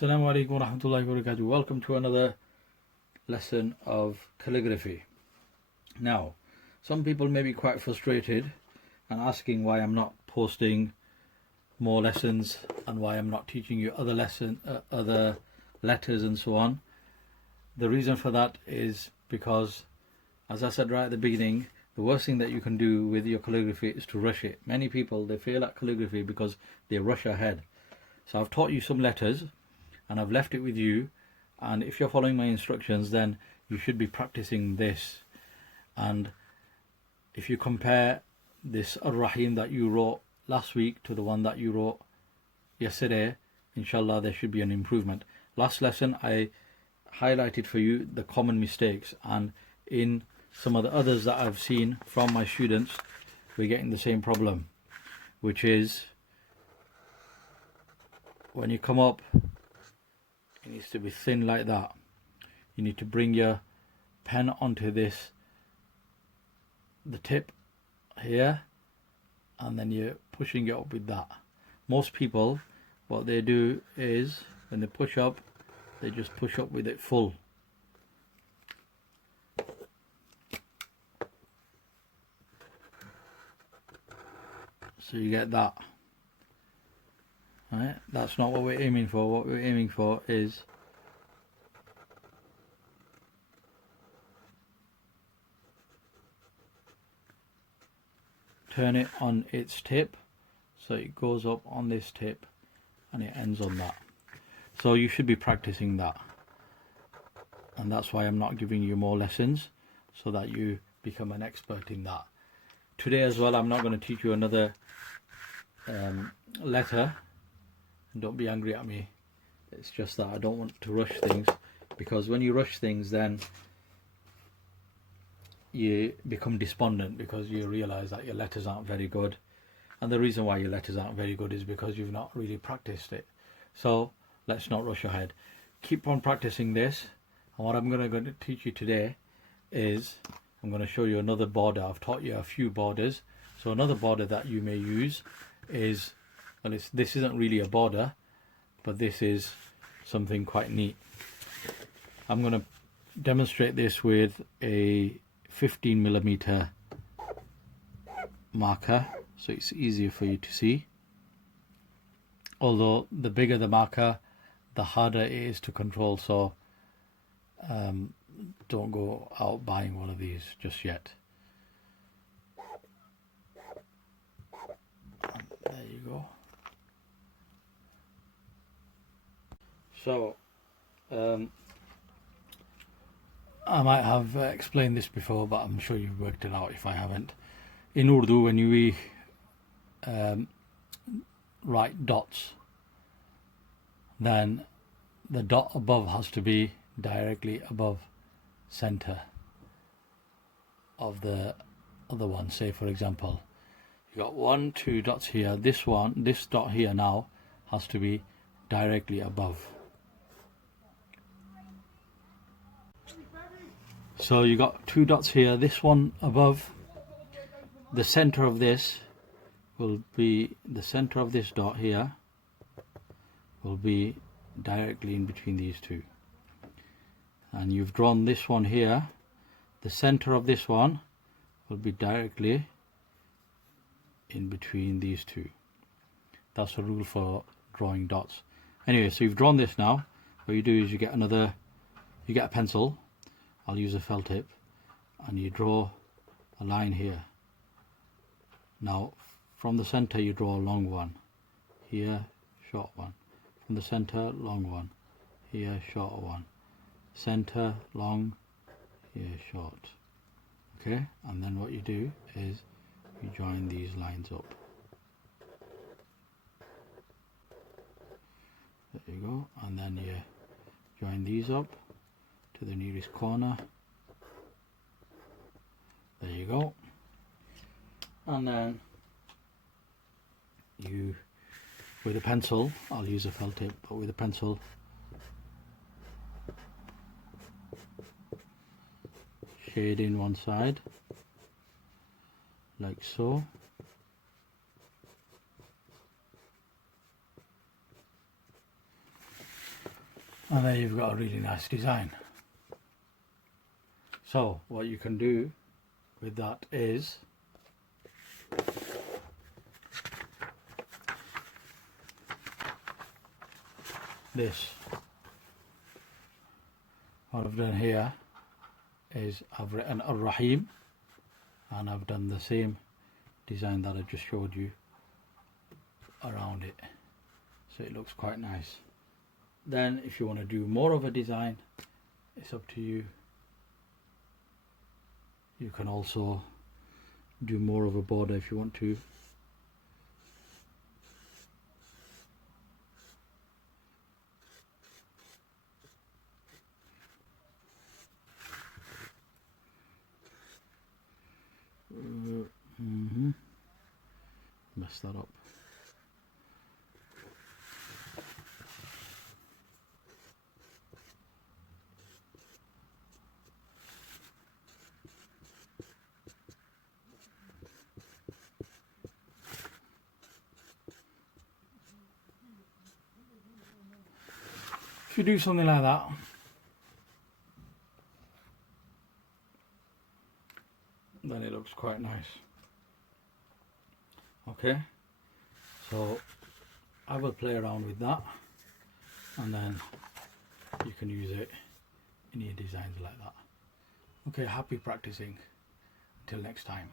Assalamu alaikum wa rahmatullahi wa barakatuh. Welcome to another lesson of calligraphy. Now, some people may be quite frustrated and asking why I'm not posting more lessons and why I'm not teaching you other letters and so on. The reason for that is because, as I said right at the beginning, the worst thing that you can do with your calligraphy is to rush it. Many people, they fail at calligraphy because they rush ahead. So I've taught you some letters and I've left it with you, and if you're following my instructions, then you should be practicing this. And if you compare this Ar-Rahim that you wrote last week to the one that you wrote yesterday, inshallah there should be an improvement. Last lesson I highlighted for you the common mistakes, and in some of the others that I've seen from my students, we're getting the same problem, which is when you come up, it needs to be thin like that. You need to bring your pen onto the tip here, and then you're pushing it up with that. Most people, what they do is when they push up, they just push up with it full. So you get that. Right? That's not what we're aiming for. What we're aiming for is turn it on its tip, so it goes up on this tip and it ends on that. So you should be practicing that, and that's why I'm not giving you more lessons, so that you become an expert in that. Today as well, I'm not going to teach you another letter. Don't be angry at me. It's just that I don't want to rush things, because when you rush things, then you become despondent because you realize that your letters aren't very good, and the reason why your letters aren't very good is because you've not really practiced it. So let's not rush ahead. Keep on practicing this, and what I'm going to teach you today is I'm going to show you another border. I've taught you a few borders, so another border that you may use is, well, this isn't really a border, but this is something quite neat. I'm going to demonstrate this with a 15mm marker, so it's easier for you to see. Although the bigger the marker, the harder it is to control, so don't go out buying one of these just yet. And there you go. So I might have explained this before, but I'm sure you've worked it out if I haven't. In Urdu, when you write dots, then the dot above has to be directly above center of the other one. Say for example, you got 1, 2 dots here. This dot here now has to be directly above. So you got 2 dots here. This one above, the center of this will be, the center of this dot here will be directly in between these two. And you've drawn this one here. The center of this one will be directly in between these two. That's a rule for drawing dots. Anyway, so you've drawn this now. What you do is you get a pencil. I'll use a felt tip, and you draw a line here. Now from the center you draw a long one, here short one, from the center long one, here short one, center long, here short. Okay, and then what you do is you join these lines up. There you go, and then you join these up to the nearest corner. There you go. And then you, with a pencil, I'll use a felt tip, but with a pencil, shade in one side like so, And there you've got a really nice design. So what you can do with that is this. What I've done here is I've written Ar-Rahim, and I've done the same design that I just showed you around it, so it looks quite nice. Then if you want to do more of a design, it's up to you. You can also do more of a border if you want to. Mess that up. If you do something like that, then it looks quite nice. Okay, so I will play around with that, and then you can use it in your designs like that. Okay, happy practicing. Until next time.